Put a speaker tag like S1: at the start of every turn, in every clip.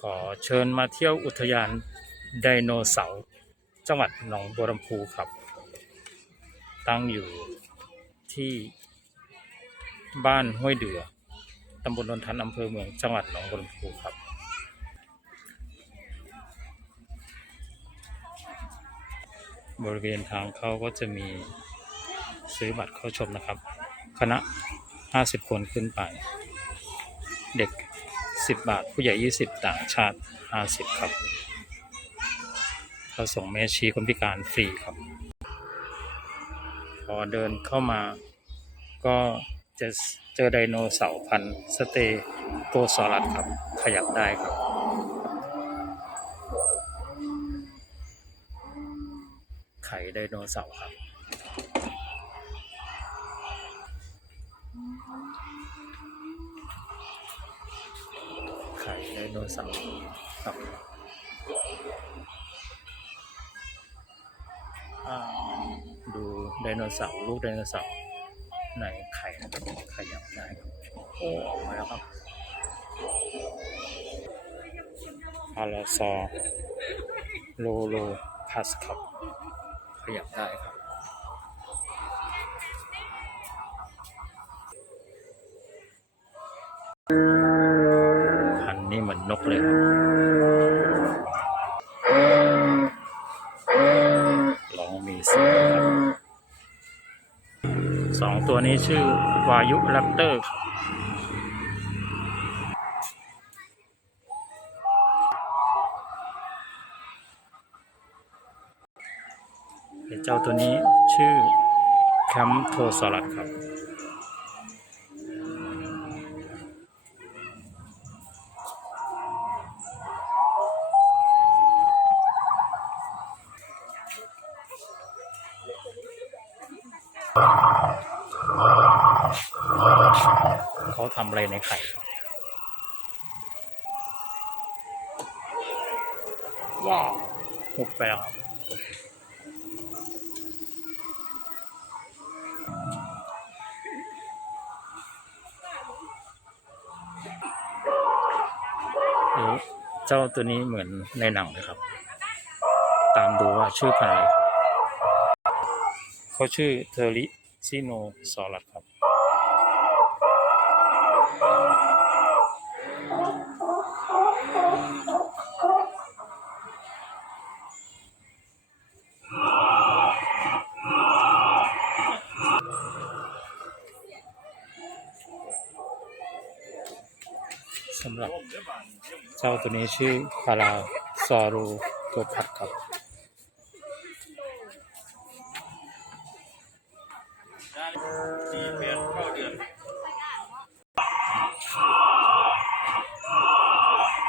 S1: ขอเชิญมาเที่ยวอุทยานไดโนเสาร์จังหวัดหนองบัวลำพูครับ ตั้งอยู่ที่บ้านห้วยเดือตำบลนนทันอำเภอเมืองจังหวัดหนองบัวลำพูครับ บริเวณทางเข้าก็จะมีซื้อบัตรเข้าชมนะครับ คณะ 50 คนขึ้นไป เด็ก 10 บาท ผู้ใหญ่ 20 ต่างชาติ 50 ครับเขาส่งแม่ชีคนพิการฟรีครับ พอเดินเข้ามาก็จะเจอไดโนเสาร์พันสเตโกซอรัสครับ ขยับได้ครับ ไข่ไดโนเสาร์ครับ โนเสาร์ครับดูไดโนเสาร์ลูกไดโนเสาร์ในไข่นะครับขยับได้ครับโอ้ออกมาแล้วครับพาราซอร์โลโลพัสครับ ขยับได้ครับพันธุ์ นกเลยครับร้องมีเสียงสองตัวนี้ชื่อวายุแรปเตอร์เจ้าตัวนี้ชื่อแคมโทซอรัสครับ เขาทำอะไรในไข่ ว้าวหุบไปแล้วครับเอ๊ะเจ้าตัวนี้เหมือนในหนังเลยครับ ตามดูว่าชื่อพันอะไรเขาชื่อเทอริซิโนซอรัสครับ สำหรับเจ้าตัวนี้ชื่อพาราซอรูโกพัดครับ
S2: สี่แปดเก้าเดือน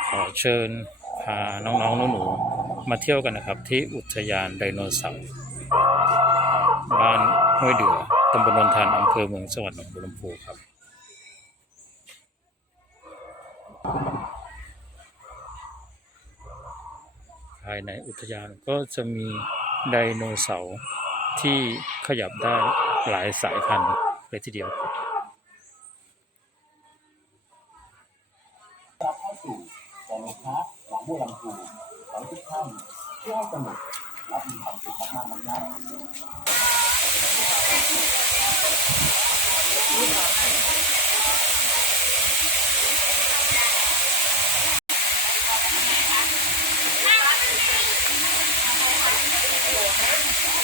S1: ขอเชิญพาน้องๆหนูๆมาเที่ยวกันนะครับ ที่อุทยานไดโนเสาร์บ้านห้วยเดือตำบลนนทานอำเภอเมืองจังหวัดหนองบัวลำพูครับายในอุทยานก็จะมีไดโนเสาร์ที่ขยับได้หลายสายพันธุ์เลยทีเดียวครับ
S3: เข้าสู่แกนลงพักหลังบัวลำพูหลังทุกท่านเที่ยวสนุก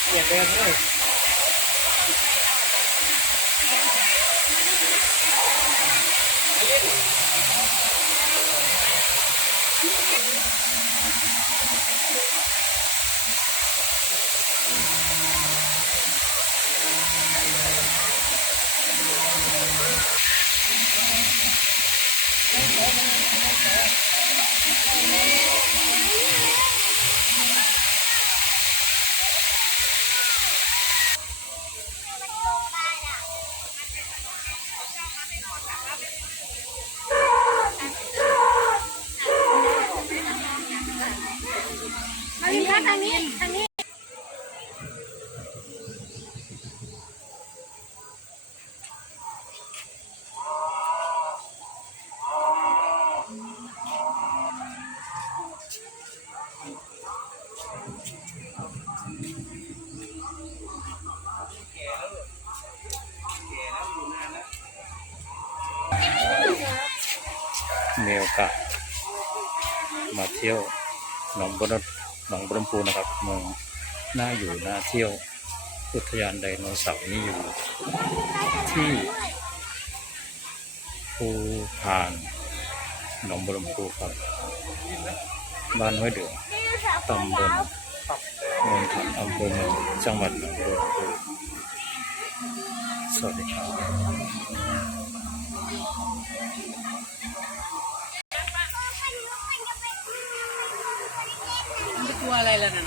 S3: เสียบ
S2: เลยเพื่อน
S1: มีโอกาสมาเที่ยวหนองบัวหนองบัวลำพูนะครับเมืองน่าอยู่น่าเที่ยวอุทยานไดโนเสาร์นี่อยู่ ที่ภูพานหนองบัวลำพูครับบ้านห้วยเดือตำบลเมืองถันอำเภอเมืองจังหวัดหนองบัวลำพูสวัสดีครับ
S4: กลัวอะไรแล้วนะ